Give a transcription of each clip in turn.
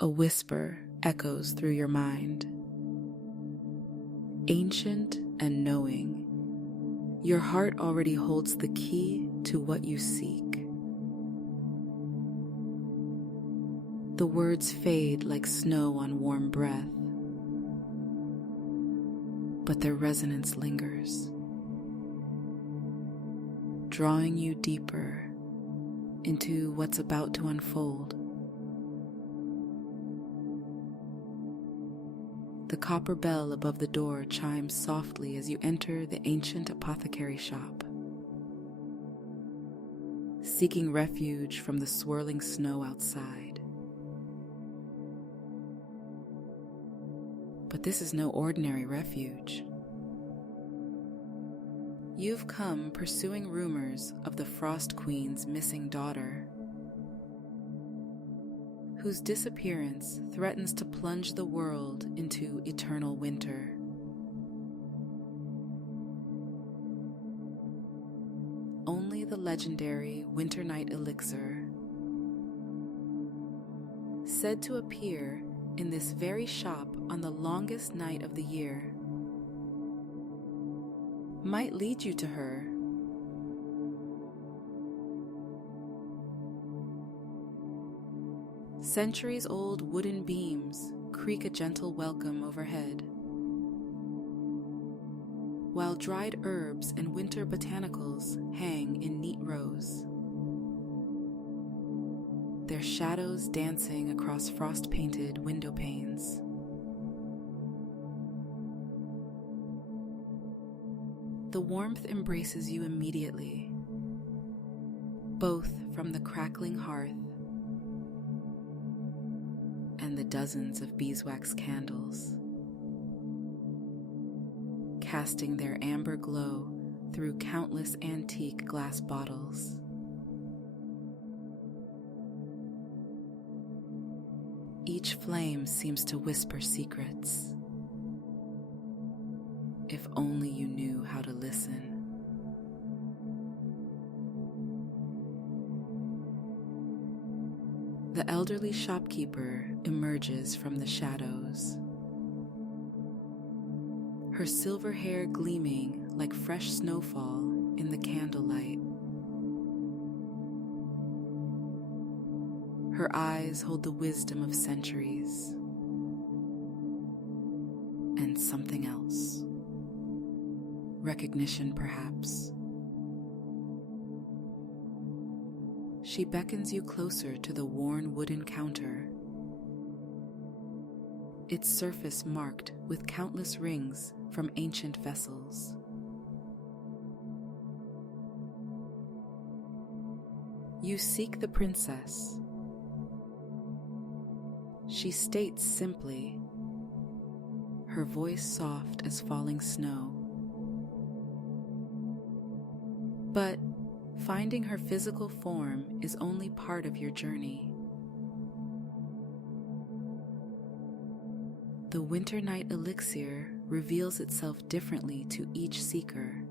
A whisper echoes through your mind. Ancient and knowing, your heart already holds the key to what you seek. The words fade like snow on warm breath, but their resonance lingers, drawing you deeper into what's about to unfold. The copper bell above the door chimes softly as you enter the ancient apothecary shop, seeking refuge from the swirling snow outside. But this is no ordinary refuge. You've come pursuing rumors of the Frost Queen's missing daughter, whose disappearance threatens to plunge the world into eternal winter. Only the legendary winter night elixir, said to appear in this very shop on the longest night of the year, might lead you to her. Centuries-old wooden beams creak a gentle welcome overhead, while dried herbs and winter botanicals hang in neat rows, their shadows dancing across frost-painted window panes. The warmth embraces you immediately, both from the crackling hearth and the dozens of beeswax candles, casting their amber glow through countless antique glass bottles. Each flame seems to whisper secrets. If only you knew how to listen. The elderly shopkeeper emerges from the shadows, her silver hair gleaming like fresh snowfall in the candlelight. Her eyes hold the wisdom of centuries and something else. Recognition, perhaps. She beckons you closer to the worn wooden counter, its surface marked with countless rings from ancient vessels. You seek the princess. She states simply, her voice soft as falling snow. But finding her physical form is only part of your journey. The winter night elixir reveals itself differently to each seeker,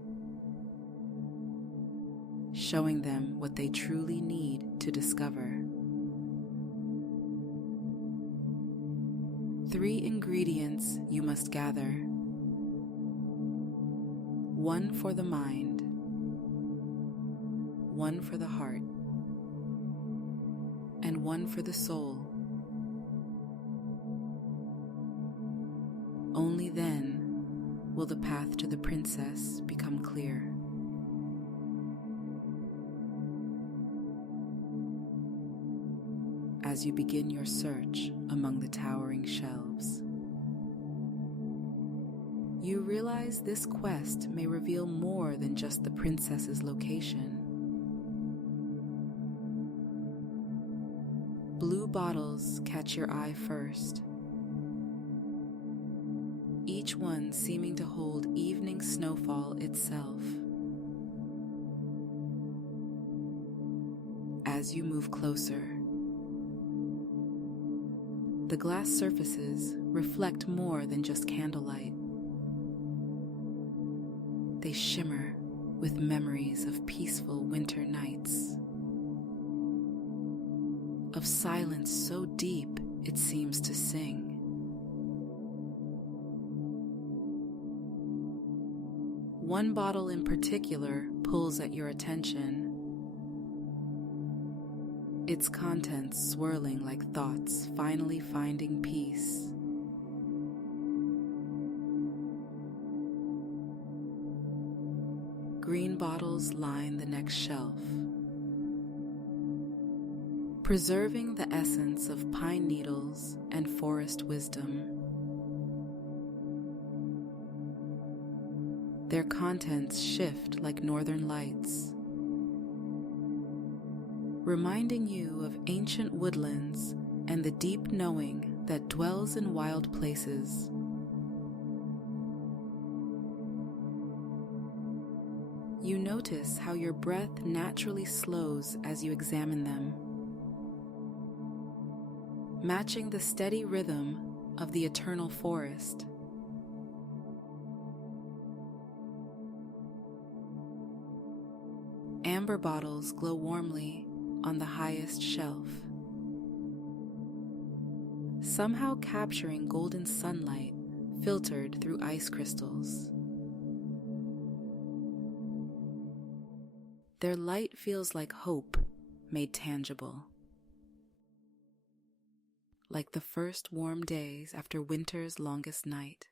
showing them what they truly need to discover. 3 ingredients you must gather: one for the mind, one for the heart, and one for the soul. Only then will the path to the princess become clear. As you begin your search among the towering shelves, you realize this quest may reveal more than just the princess's location. Blue bottles catch your eye first, each one seeming to hold evening snowfall itself. As you move closer, the glass surfaces reflect more than just candlelight. They shimmer with memories of peaceful winter nights, of silence so deep it seems to sing. One bottle in particular pulls at your attention, its contents swirling like thoughts finally finding peace. Green bottles line the next shelf, preserving the essence of pine needles and forest wisdom. Their contents shift like northern lights, reminding you of ancient woodlands and the deep knowing that dwells in wild places. You notice how your breath naturally slows as you examine them, matching the steady rhythm of the eternal forest. Amber bottles glow warmly on the highest shelf, somehow capturing golden sunlight filtered through ice crystals. Their light feels like hope made tangible, like the first warm days after winter's longest night.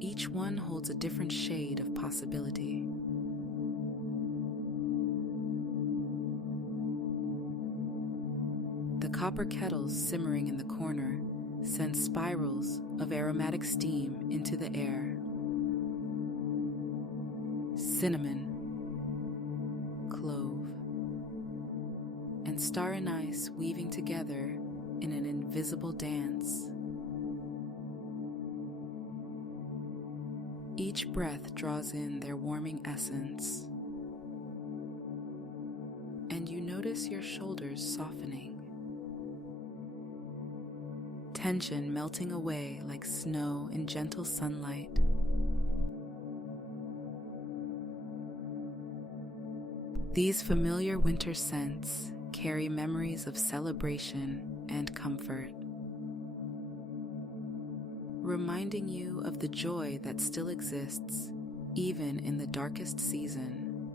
Each one holds a different shade of possibility. The copper kettles simmering in the corner send spirals of aromatic steam into the air. Cinnamon, clove, and star anise weaving together in an invisible dance. Each breath draws in their warming essence, and you notice your shoulders softening, tension melting away like snow in gentle sunlight. These familiar winter scents carry memories of celebration and comfort, reminding you of the joy that still exists even in the darkest season.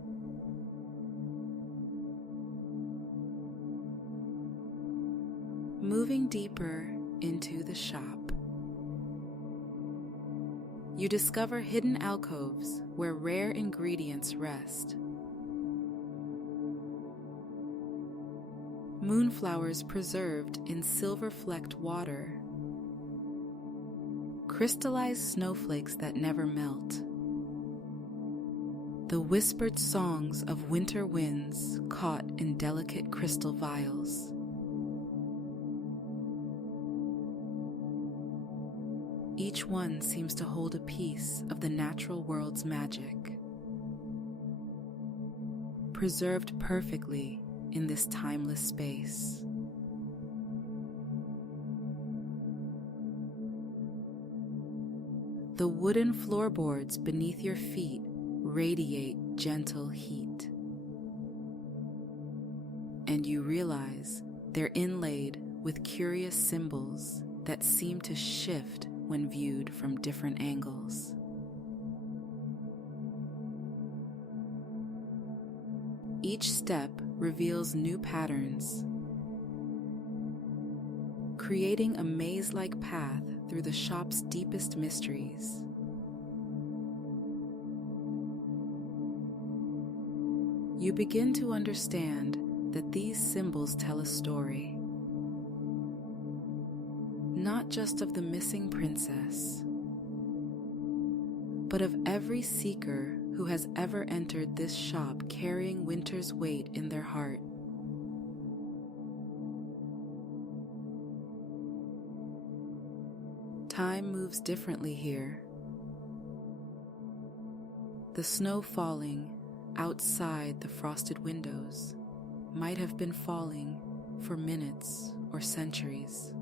Moving deeper into the shop, you discover hidden alcoves where rare ingredients rest. Moonflowers preserved in silver-flecked water, crystallized snowflakes that never melt, the whispered songs of winter winds caught in delicate crystal vials. Each one seems to hold a piece of the natural world's magic, preserved perfectly in this timeless space. The wooden floorboards beneath your feet radiate gentle heat, and you realize they're inlaid with curious symbols that seem to shift when viewed from different angles. Each step reveals new patterns, creating a maze-like path through the shop's deepest mysteries. You begin to understand that these symbols tell a story, not just of the missing princess, but of every seeker who has ever entered this shop carrying winter's weight in their heart. Time moves differently here. The snow falling outside the frosted windows might have been falling for minutes or centuries.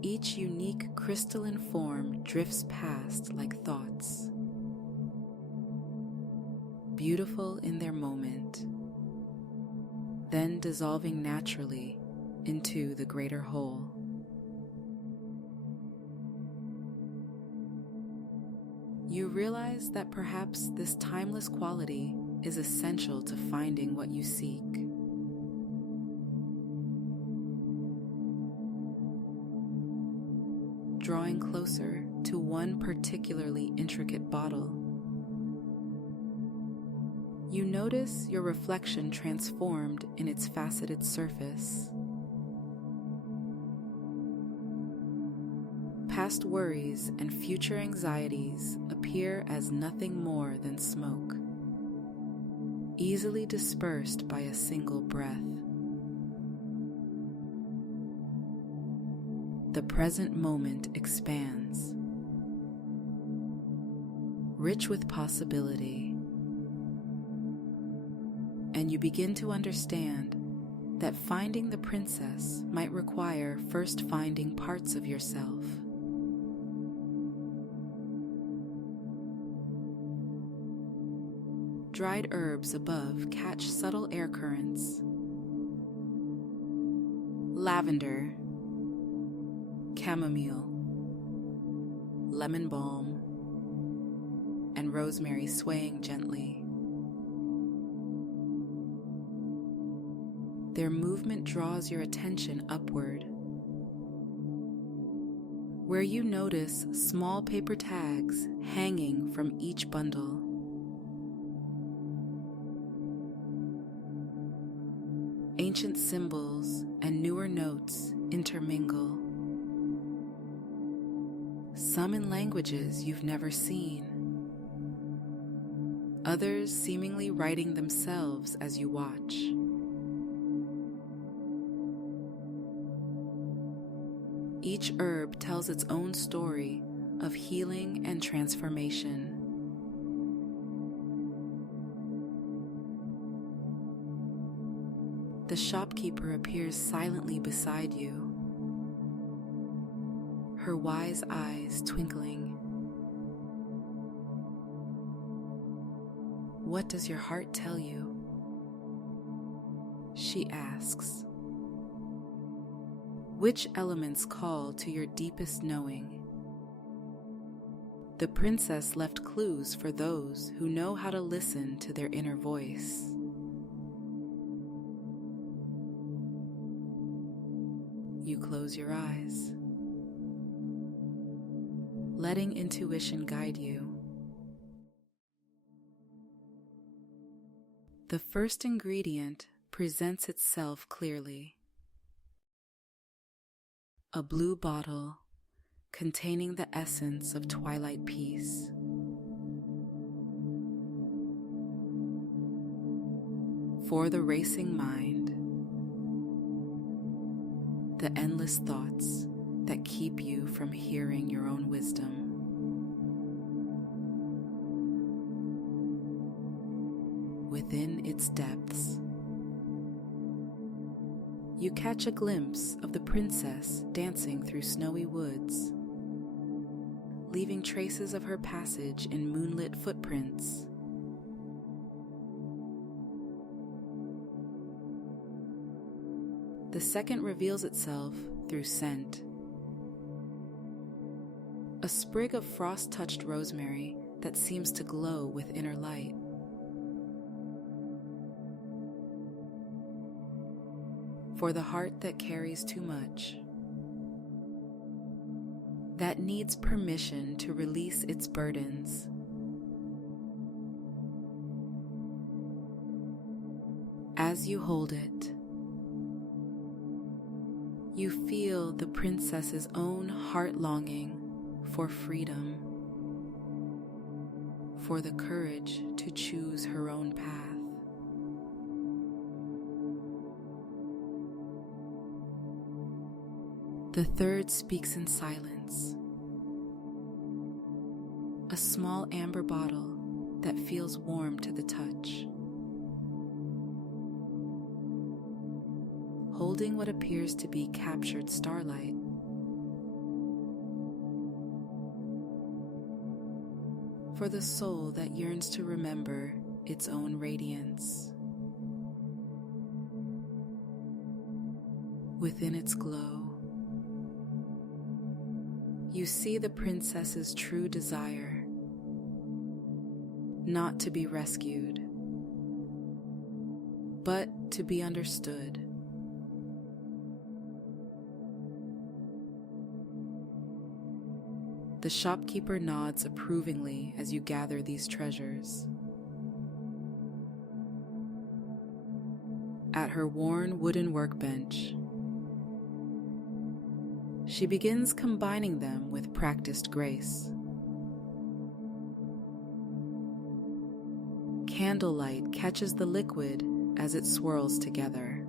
Each unique crystalline form drifts past like thoughts, beautiful in their moment, then dissolving naturally into the greater whole. You realize that perhaps this timeless quality is essential to finding what you seek. Drawing closer to one particularly intricate bottle, you notice your reflection transformed in its faceted surface. Past worries and future anxieties appear as nothing more than smoke, easily dispersed by a single breath. The present moment expands, rich with possibility, and you begin to understand that finding the princess might require first finding parts of yourself. Dried herbs above catch subtle air currents. Lavender, chamomile, lemon balm, and rosemary swaying gently. Their movement draws your attention upward, where you notice small paper tags hanging from each bundle. Ancient symbols and newer notes intermingle, some in languages you've never seen, others seemingly writing themselves as you watch. Each herb tells its own story of healing and transformation. The shopkeeper appears silently beside you, her wise eyes twinkling. "What does your heart tell you?" she asks. "Which elements call to your deepest knowing?" The princess left clues for those who know how to listen to their inner voice. You close your eyes, letting intuition guide you. The first ingredient presents itself clearly. A blue bottle containing the essence of twilight peace. For the racing mind, the endless thoughts that keep you from hearing your own wisdom. Within its depths, you catch a glimpse of the princess dancing through snowy woods, leaving traces of her passage in moonlit footprints. The second reveals itself through scent. A sprig of frost-touched rosemary that seems to glow with inner light. For the heart that carries too much, that needs permission to release its burdens. As you hold it, you feel the princess's own heart longing for freedom, for the courage to choose her own path. The third speaks in silence. A small amber bottle that feels warm to the touch. Holding what appears to be captured starlight. For the soul that yearns to remember its own radiance. Within its glow, you see the princess's true desire, not to be rescued, but to be understood. The shopkeeper nods approvingly as you gather these treasures. At her worn wooden workbench, she begins combining them with practiced grace. Candlelight catches the liquid as it swirls together,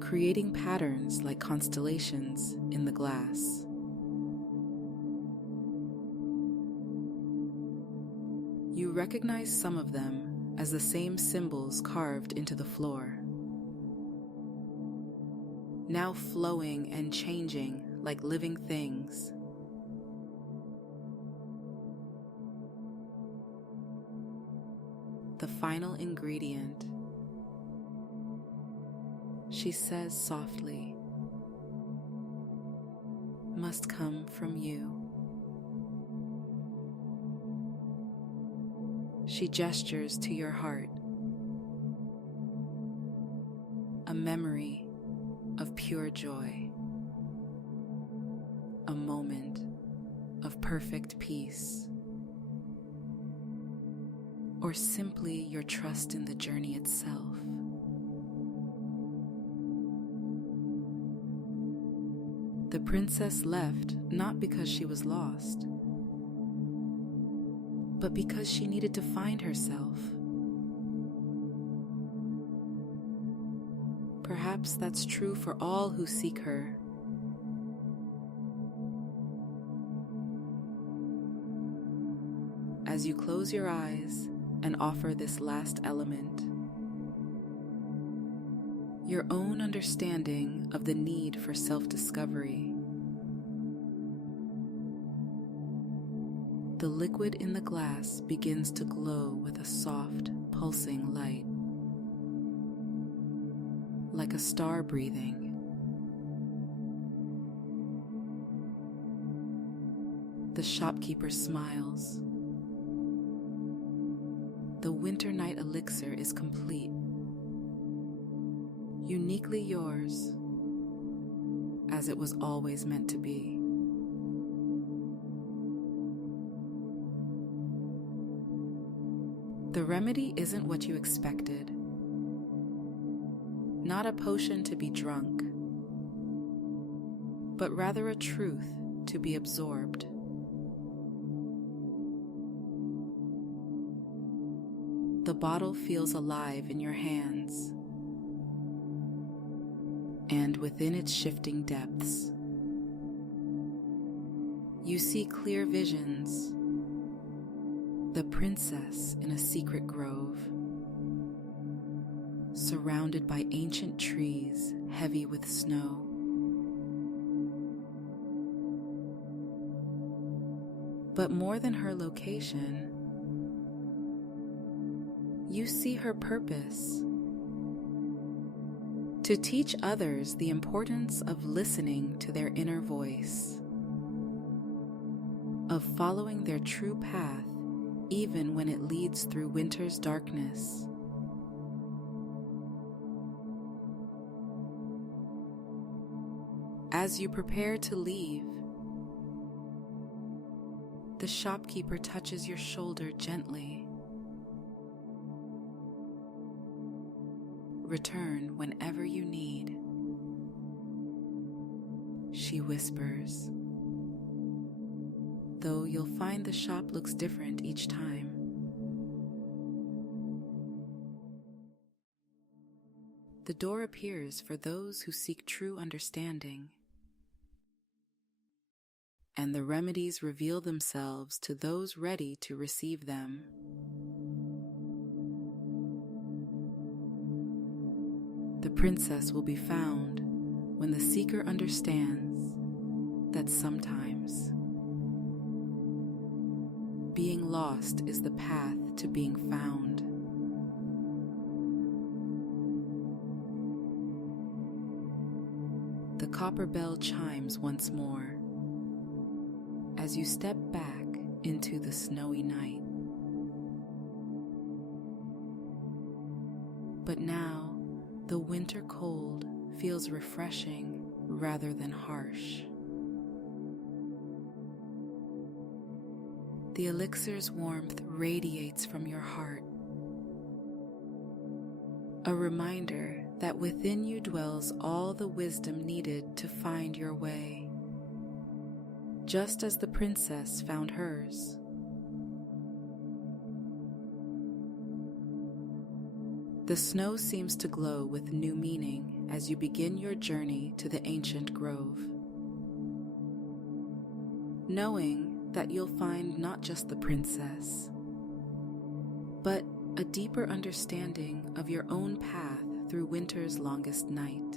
creating patterns like constellations in the glass. You recognize some of them as the same symbols carved into the floor, now flowing and changing like living things. The final ingredient, she says softly, must come from you. She gestures to your heart, a memory of pure joy, a moment of perfect peace, or simply your trust in the journey itself. The princess left not because she was lost, but because she needed to find herself. Perhaps that's true for all who seek her. As you close your eyes and offer this last element, your own understanding of the need for self-discovery, the liquid in the glass begins to glow with a soft, pulsing light, like a star breathing. The shopkeeper smiles. The winter night elixir is complete, uniquely yours, as it was always meant to be. The remedy isn't what you expected, not a potion to be drunk, but rather a truth to be absorbed. The bottle feels alive in your hands, and within its shifting depths, you see clear visions. The princess in a secret grove, surrounded by ancient trees heavy with snow. But more than her location, you see her purpose: to teach others the importance of listening to their inner voice, of following their true path even when it leads through winter's darkness. As you prepare to leave, the shopkeeper touches your shoulder gently. Return whenever you need, she whispers, though you'll find the shop looks different each time. The door appears for those who seek true understanding, and the remedies reveal themselves to those ready to receive them. The princess will be found when the seeker understands that sometimes being lost is the path to being found. The copper bell chimes once more as you step back into the snowy night. But now, the winter cold feels refreshing rather than harsh. The elixir's warmth radiates from your heart, a reminder that within you dwells all the wisdom needed to find your way, just as the princess found hers. The snow seems to glow with new meaning as you begin your journey to the ancient grove, knowing that you'll find not just the princess, but a deeper understanding of your own path through winter's longest night.